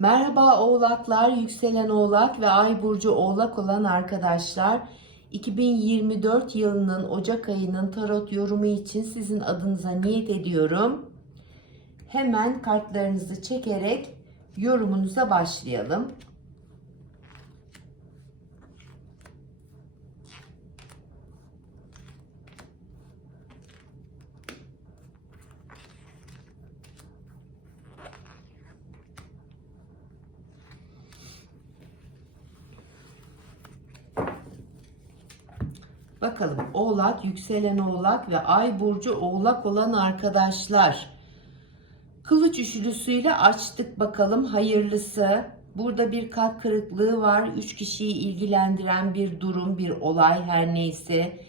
Merhaba oğlaklar, yükselen oğlak ve ay burcu oğlak olan arkadaşlar. 2024 yılının Ocak ayının tarot yorumu için sizin adınıza niyet ediyorum. Hemen kartlarınızı çekerek yorumunuza başlayalım. Bakalım oğlak, yükselen oğlak ve ay burcu oğlak olan arkadaşlar. Kılıç üçlüsüyle açtık bakalım hayırlısı. Burada bir kalp kırıklığı var. Üç kişiyi ilgilendiren bir durum, bir olay her neyse.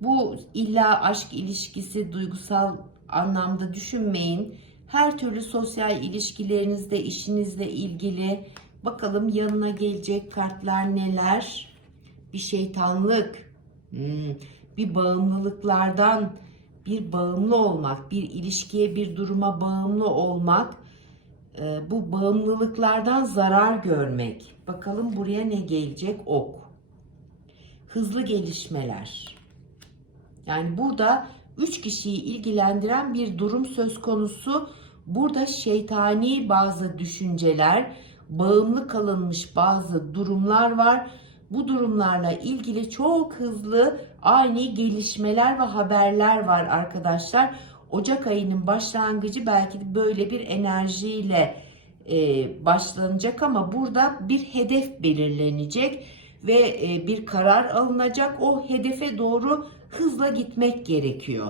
Bu illa aşk ilişkisi, duygusal anlamda düşünmeyin. Her türlü sosyal ilişkilerinizde, işinizle ilgili bakalım yanına gelecek kartlar neler? Bir şeytanlık, Hmm, bir bağımlılıklardan bir bağımlı olmak, bir ilişkiye, bir duruma bağımlı olmak, e, bu bağımlılıklardan zarar görmek. Bakalım buraya ne gelecek? Ok. Hızlı gelişmeler. Yani burada üç kişiyi ilgilendiren bir durum söz konusu. Burada şeytani bazı düşünceler, bağımlı kalınmış bazı durumlar var bu durumlarla ilgili çok hızlı ani gelişmeler ve haberler var arkadaşlar. Ocak ayının başlangıcı belki de böyle bir enerjiyle e, başlanacak ama burada bir hedef belirlenecek ve e, bir karar alınacak. O hedefe doğru hızla gitmek gerekiyor.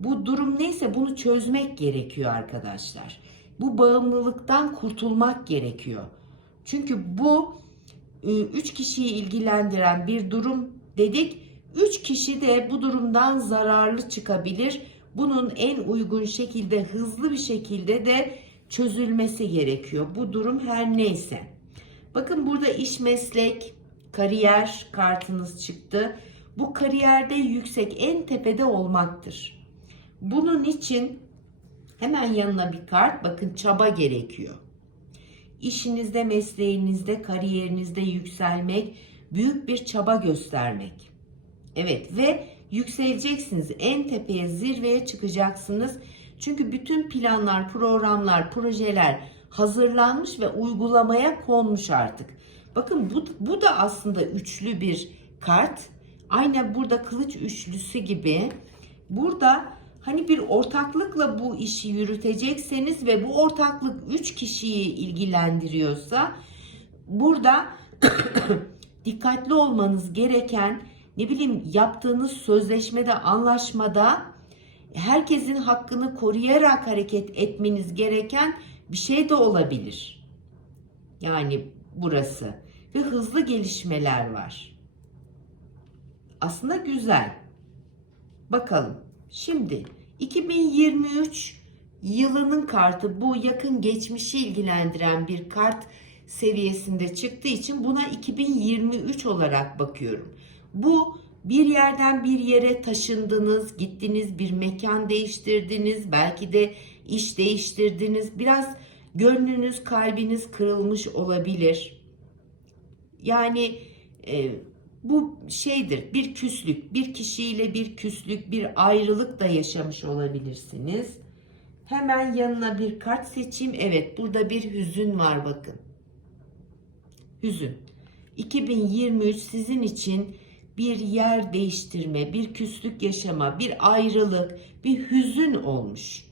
Bu durum neyse bunu çözmek gerekiyor arkadaşlar. Bu bağımlılıktan kurtulmak gerekiyor. Çünkü bu e, üç kişiyi ilgilendiren bir durum dedik. Üç kişi de bu durumdan zararlı çıkabilir. Bunun en uygun şekilde hızlı bir şekilde de çözülmesi gerekiyor. Bu durum her neyse. Bakın burada iş meslek, kariyer kartınız çıktı. Bu kariyerde yüksek en tepede olmaktır. Bunun için hemen yanına bir kart bakın çaba gerekiyor işinizde, mesleğinizde, kariyerinizde yükselmek, büyük bir çaba göstermek. Evet ve yükseleceksiniz. En tepeye, zirveye çıkacaksınız. Çünkü bütün planlar, programlar, projeler hazırlanmış ve uygulamaya konmuş artık. Bakın bu, bu da aslında üçlü bir kart. Aynen burada kılıç üçlüsü gibi. Burada hani bir ortaklıkla bu işi yürütecekseniz ve bu ortaklık 3 kişiyi ilgilendiriyorsa burada dikkatli olmanız gereken ne bileyim yaptığınız sözleşmede anlaşmada herkesin hakkını koruyarak hareket etmeniz gereken bir şey de olabilir. Yani burası ve hızlı gelişmeler var. Aslında güzel. Bakalım. Şimdi 2023 yılının kartı bu yakın geçmişi ilgilendiren bir kart seviyesinde çıktığı için buna 2023 olarak bakıyorum. Bu bir yerden bir yere taşındınız, gittiniz, bir mekan değiştirdiniz, belki de iş değiştirdiniz. Biraz gönlünüz, kalbiniz kırılmış olabilir. Yani e, bu şeydir bir küslük bir kişiyle bir küslük bir ayrılık da yaşamış olabilirsiniz. Hemen yanına bir kart seçeyim. Evet burada bir hüzün var bakın. Hüzün. 2023 sizin için bir yer değiştirme, bir küslük yaşama, bir ayrılık, bir hüzün olmuş.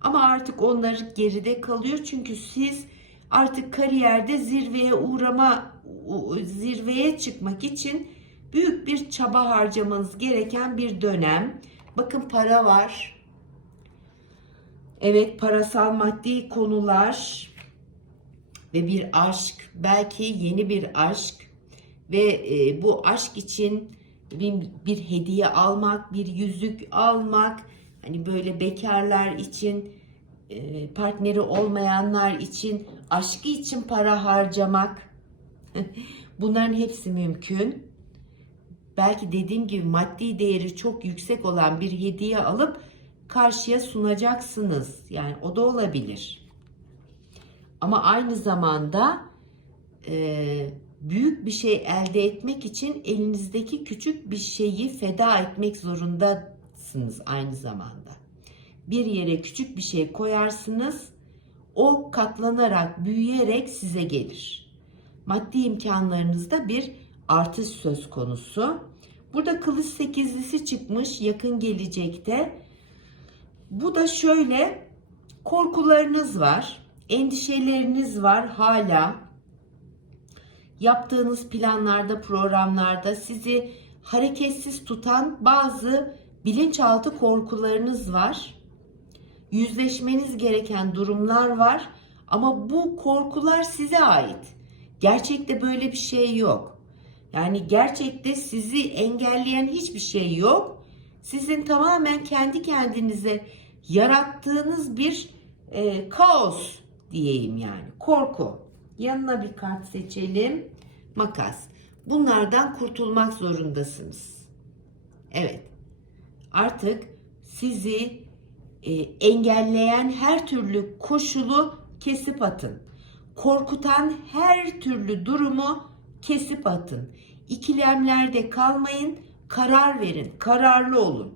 Ama artık onlar geride kalıyor çünkü siz artık kariyerde zirveye uğrama zirveye çıkmak için büyük bir çaba harcamanız gereken bir dönem. Bakın para var. Evet parasal maddi konular ve bir aşk belki yeni bir aşk ve e, bu aşk için bir, bir hediye almak bir yüzük almak hani böyle bekarlar için e, partneri olmayanlar için aşkı için para harcamak Bunların hepsi mümkün. Belki dediğim gibi maddi değeri çok yüksek olan bir hediye alıp karşıya sunacaksınız. Yani o da olabilir. Ama aynı zamanda e, büyük bir şey elde etmek için elinizdeki küçük bir şeyi feda etmek zorundasınız aynı zamanda. Bir yere küçük bir şey koyarsınız, o katlanarak, büyüyerek size gelir. Maddi imkanlarınızda bir artış söz konusu. Burada kılıç sekizlisi çıkmış yakın gelecekte. Bu da şöyle korkularınız var, endişeleriniz var hala. Yaptığınız planlarda, programlarda sizi hareketsiz tutan bazı bilinçaltı korkularınız var. Yüzleşmeniz gereken durumlar var ama bu korkular size ait. Gerçekte böyle bir şey yok. Yani gerçekte sizi engelleyen hiçbir şey yok. Sizin tamamen kendi kendinize yarattığınız bir e, kaos diyeyim yani. Korku. Yanına bir kart seçelim. Makas. Bunlardan kurtulmak zorundasınız. Evet. Artık sizi e, engelleyen her türlü koşulu kesip atın. Korkutan her türlü durumu kesip atın. İkilemlerde kalmayın, karar verin, kararlı olun.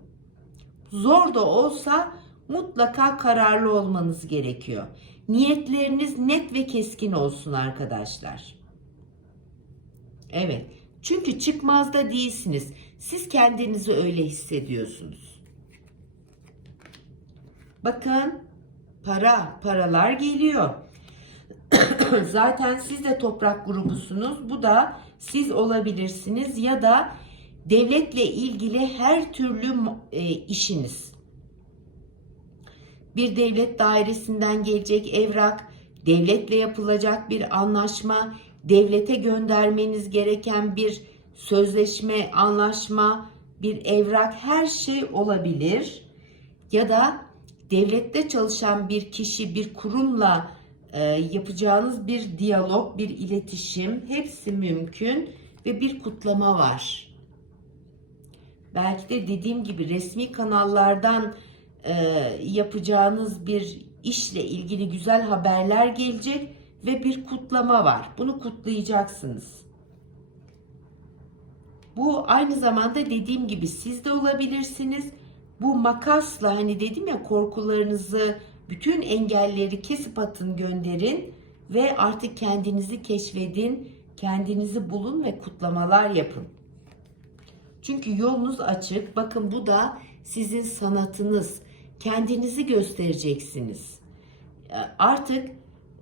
Zor da olsa mutlaka kararlı olmanız gerekiyor. Niyetleriniz net ve keskin olsun arkadaşlar. Evet. Çünkü çıkmazda değilsiniz. Siz kendinizi öyle hissediyorsunuz. Bakın para, paralar geliyor. Zaten siz de toprak grubusunuz. Bu da siz olabilirsiniz ya da devletle ilgili her türlü e, işiniz. Bir devlet dairesinden gelecek evrak, devletle yapılacak bir anlaşma, devlete göndermeniz gereken bir sözleşme, anlaşma, bir evrak her şey olabilir. Ya da devlette çalışan bir kişi, bir kurumla yapacağınız bir diyalog, bir iletişim hepsi mümkün ve bir kutlama var. Belki de dediğim gibi resmi kanallardan e, yapacağınız bir işle ilgili güzel haberler gelecek ve bir kutlama var. Bunu kutlayacaksınız. Bu aynı zamanda dediğim gibi siz de olabilirsiniz. Bu makasla hani dedim ya korkularınızı, bütün engelleri kesip atın gönderin ve artık kendinizi keşfedin, kendinizi bulun ve kutlamalar yapın. Çünkü yolunuz açık. Bakın bu da sizin sanatınız. Kendinizi göstereceksiniz. Artık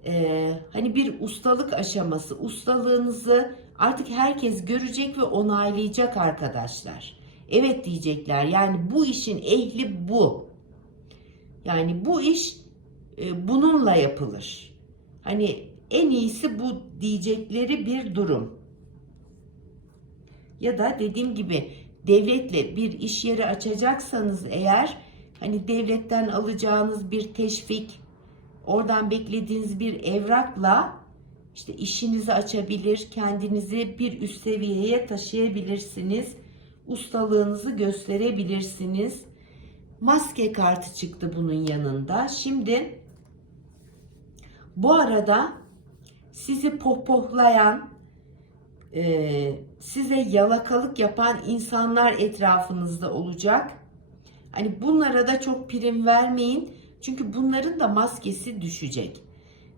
e, hani bir ustalık aşaması, ustalığınızı artık herkes görecek ve onaylayacak arkadaşlar. Evet diyecekler. Yani bu işin ehli bu. Yani bu iş e, bununla yapılır. Hani en iyisi bu diyecekleri bir durum. Ya da dediğim gibi devletle bir iş yeri açacaksanız eğer hani devletten alacağınız bir teşvik, oradan beklediğiniz bir evrakla işte işinizi açabilir, kendinizi bir üst seviyeye taşıyabilirsiniz. Ustalığınızı gösterebilirsiniz. Maske kartı çıktı bunun yanında. Şimdi bu arada sizi pohpohlayan, e, size yalakalık yapan insanlar etrafınızda olacak. Hani bunlara da çok prim vermeyin. Çünkü bunların da maskesi düşecek.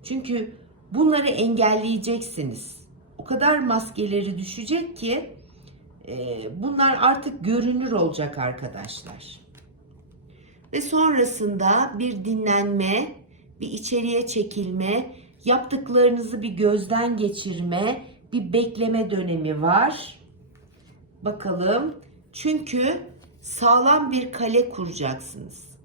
Çünkü bunları engelleyeceksiniz. O kadar maskeleri düşecek ki e, bunlar artık görünür olacak arkadaşlar. Ve sonrasında bir dinlenme, bir içeriye çekilme, yaptıklarınızı bir gözden geçirme, bir bekleme dönemi var. Bakalım. Çünkü sağlam bir kale kuracaksınız.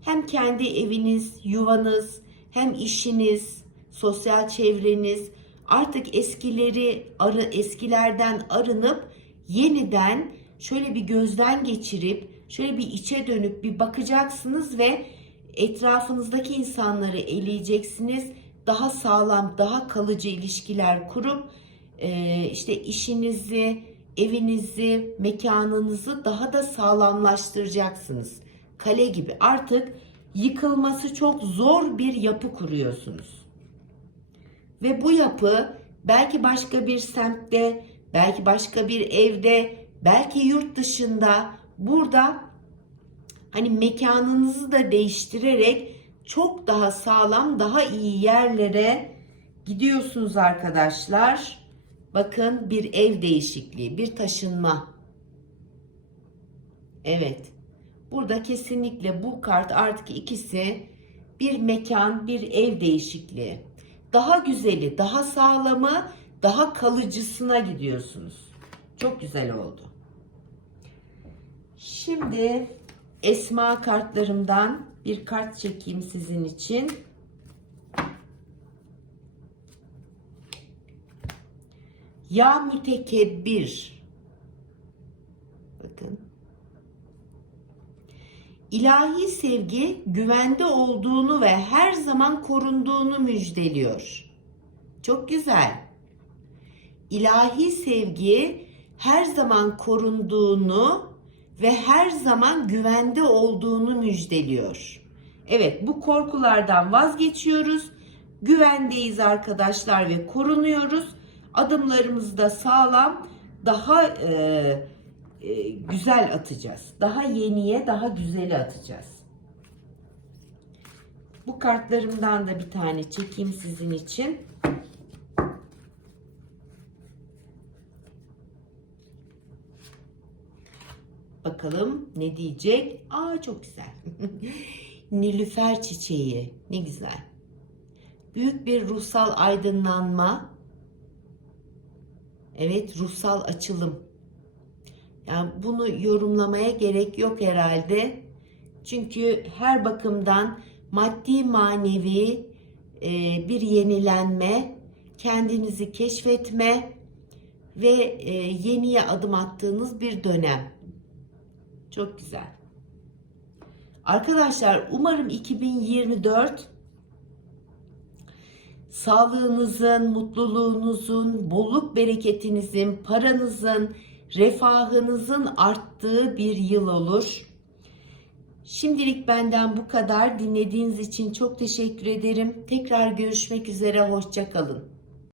Hem kendi eviniz, yuvanız, hem işiniz, sosyal çevreniz artık eskileri arı eskilerden arınıp yeniden şöyle bir gözden geçirip şöyle bir içe dönüp bir bakacaksınız ve etrafınızdaki insanları eleyeceksiniz. Daha sağlam, daha kalıcı ilişkiler kurup e, işte işinizi, evinizi, mekanınızı daha da sağlamlaştıracaksınız. Kale gibi artık yıkılması çok zor bir yapı kuruyorsunuz. Ve bu yapı belki başka bir semtte, belki başka bir evde, belki yurt dışında burada hani mekanınızı da değiştirerek çok daha sağlam, daha iyi yerlere gidiyorsunuz arkadaşlar. Bakın bir ev değişikliği, bir taşınma. Evet. Burada kesinlikle bu kart artık ikisi bir mekan, bir ev değişikliği. Daha güzeli, daha sağlamı, daha kalıcısına gidiyorsunuz. Çok güzel oldu. Şimdi esma kartlarımdan bir kart çekeyim sizin için. Ya mütekebbir. Bakın. İlahi sevgi güvende olduğunu ve her zaman korunduğunu müjdeliyor. Çok güzel. İlahi sevgi her zaman korunduğunu ve her zaman güvende olduğunu müjdeliyor. Evet, bu korkulardan vazgeçiyoruz. Güvendeyiz arkadaşlar ve korunuyoruz. Adımlarımızı da sağlam, daha e, e, güzel atacağız. Daha yeniye, daha güzeli atacağız. Bu kartlarımdan da bir tane çekeyim sizin için. Bakalım ne diyecek? Aa çok güzel. Nilüfer çiçeği. Ne güzel. Büyük bir ruhsal aydınlanma. Evet, ruhsal açılım. Yani bunu yorumlamaya gerek yok herhalde. Çünkü her bakımdan maddi manevi e, bir yenilenme, kendinizi keşfetme ve e, yeniye adım attığınız bir dönem. Çok güzel. Arkadaşlar umarım 2024 sağlığınızın, mutluluğunuzun, bolluk bereketinizin, paranızın, refahınızın arttığı bir yıl olur. Şimdilik benden bu kadar. Dinlediğiniz için çok teşekkür ederim. Tekrar görüşmek üzere. Hoşçakalın.